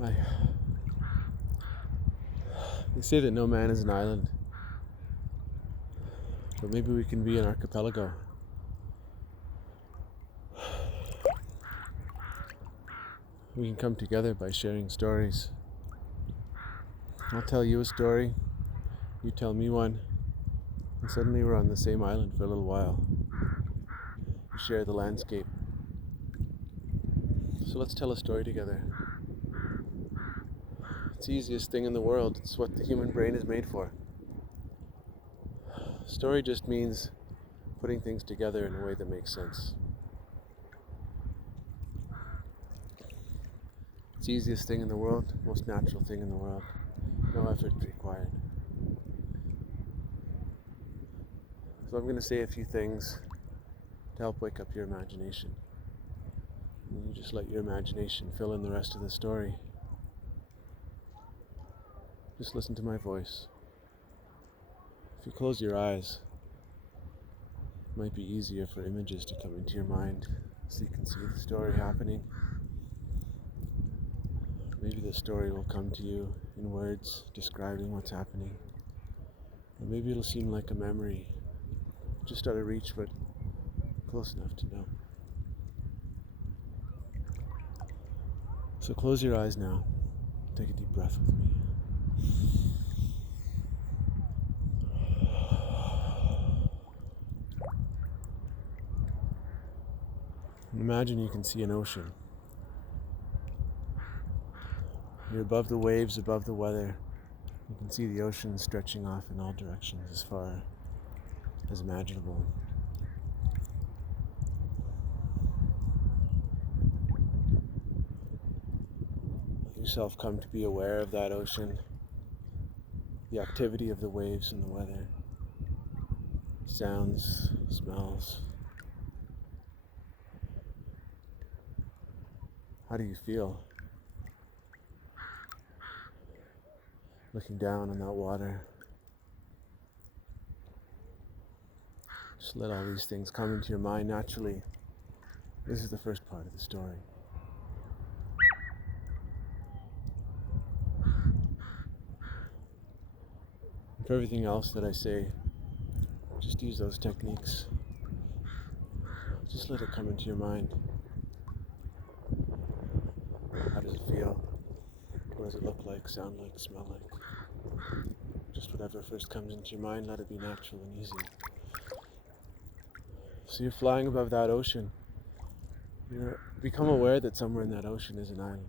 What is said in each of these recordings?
They say that no man is an island, but maybe we can be an archipelago. We can come together by sharing stories. I'll tell you a story, you tell me one, and suddenly we're on the same island for a little while. We share the landscape. So let's tell a story together. It's the easiest thing in the world. It's what the human brain is made for. Story just means putting things together in a way that makes sense. It's the easiest thing in the world, most natural thing in the world. No effort required. So I'm going to say a few things to help wake up your imagination. And you just let your imagination fill in the rest of the story. Just listen to my voice. If you close your eyes, it might be easier for images to come into your mind so you can see the story happening. Maybe the story will come to you in words describing what's happening. Or maybe it'll seem like a memory, just out of reach, but close enough to know. So close your eyes now. Take a deep breath with me. Imagine you can see an ocean. You're above the waves, above the weather. You can see the ocean stretching off in all directions as far as imaginable. Let yourself come to be aware of that ocean, the activity of the waves and the weather, sounds, smells. How do you feel looking down on that water? Just let all these things come into your mind naturally. This is the first part of the story. For everything else that I say, just use those techniques. Just let it come into your mind. How does it feel? What does it look like, sound like, smell like? Just whatever first comes into your mind, let it be natural and easy. So you're flying above that ocean. You become aware that somewhere in that ocean is an island.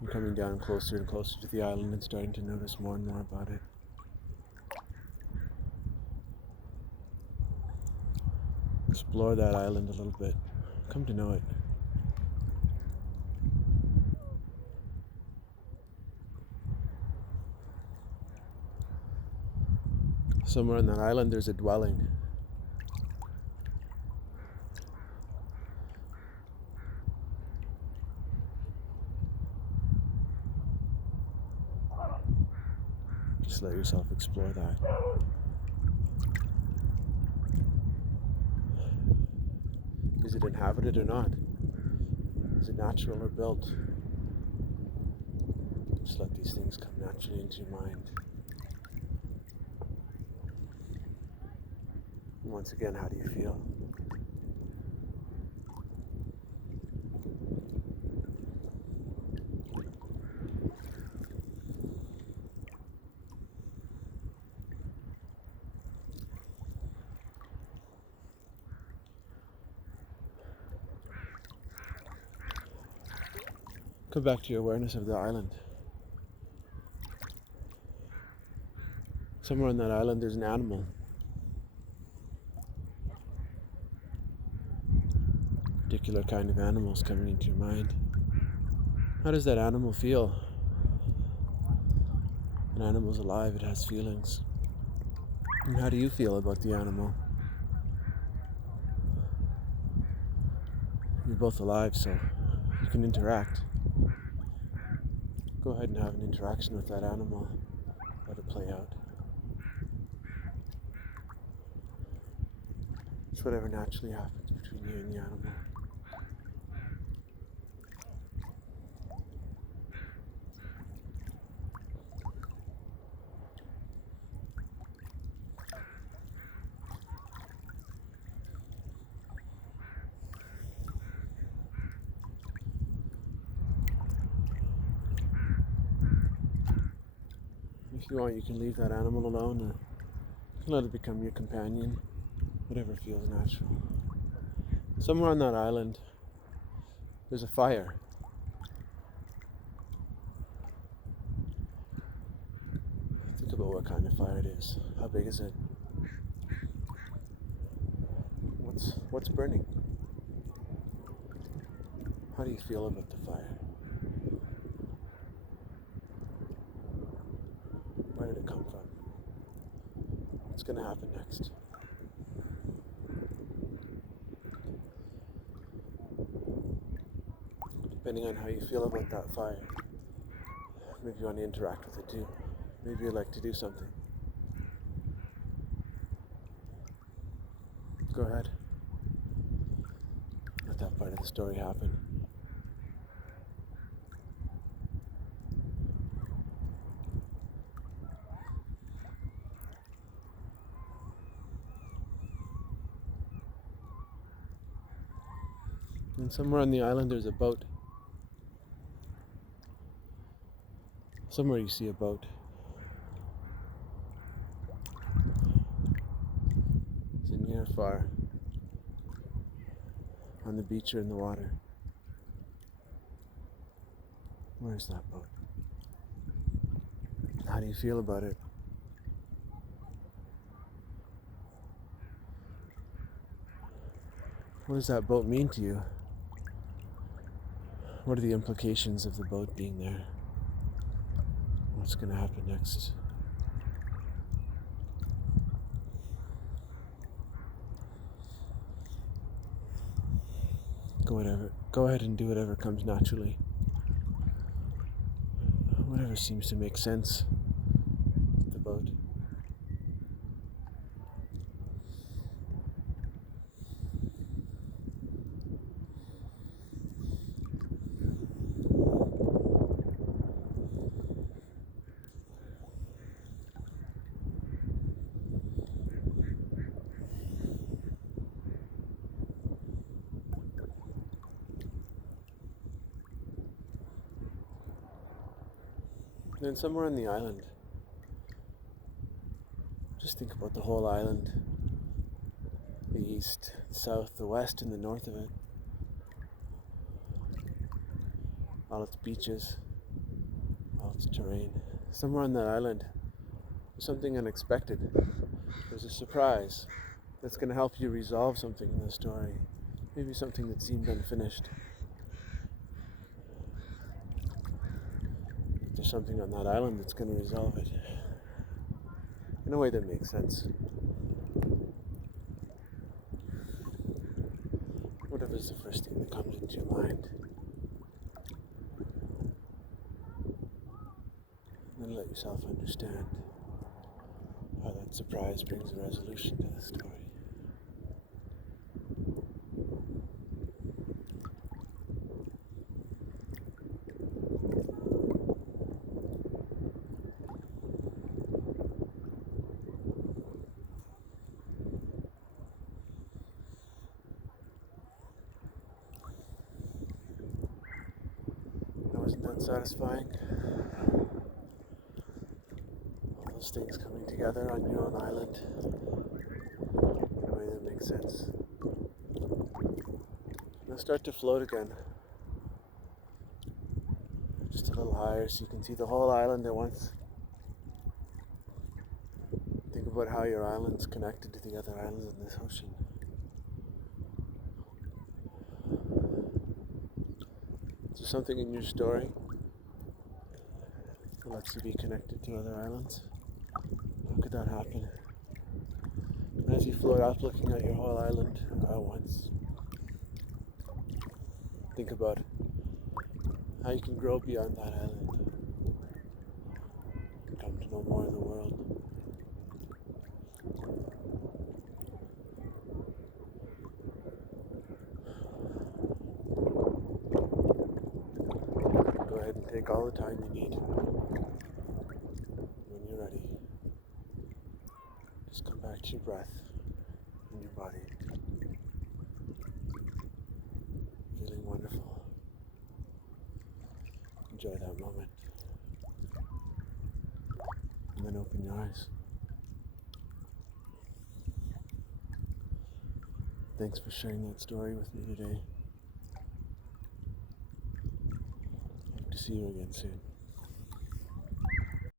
You're coming down closer and closer to the island and starting to notice more and more about it. Explore that island a little bit. Come to know it. Somewhere on that island there's a dwelling. Just let yourself explore that. Is it inhabited or not? Is it natural or built? Just let these things come naturally into your mind. And once again, how do you feel? Come back to your awareness of the island. Somewhere on that island there's an animal. A particular kind of animals coming into your mind. How does that animal feel? An animal's alive, it has feelings. And how do you feel about the animal? You're both alive, so you can interact. Go ahead and have an interaction with that animal. Let it play out. It's whatever naturally happens between you and the animal. you want, you can leave that animal alone, or you can let it become your companion, whatever feels natural. Somewhere on that island, there's a fire. Think about what kind of fire it is. How big is it? What's burning? How do you feel about the fire? Where did it come from? What's going to happen next? Depending on how you feel about that fire, maybe you want to interact with it too. Maybe you'd like to do something. Go ahead. Let that part of the story happen. And somewhere on the island there's a boat. Somewhere you see a boat. Is it near or far? On the beach or in the water? Where's that boat? How do you feel about it? What does that boat mean to you? What are the implications of the boat being there? What's going to happen next? Go ahead and do whatever comes naturally. Whatever seems to make sense with the boat. Then somewhere on the island, just think about the whole island, the east, the south, the west, and the north of it, all its beaches, all its terrain. Somewhere on that island, there's something unexpected. There's a surprise that's going to help you resolve something in the story, maybe something that seemed unfinished. There's something on that island that's going to resolve it in a way that makes sense. Whatever's the first thing that comes into your mind. And then let yourself understand how that surprise brings a resolution to the story. Wasn't that satisfying? All those things coming together on your own island in a way that makes sense. Now start to float again. Just a little higher so you can see the whole island at once. Think about how your island's connected to the other islands in this ocean. Is there something in your story that lets you be connected to other islands? How could that happen? And as you float up looking at your whole island at once, think about how you can grow beyond that island and come to know more of the world. Go ahead and take all the time you need. When you're ready, just come back to your breath and your body. Feeling wonderful. Enjoy that moment. and then open your eyes. Thanks for sharing that story with me today. Hope to see you again soon.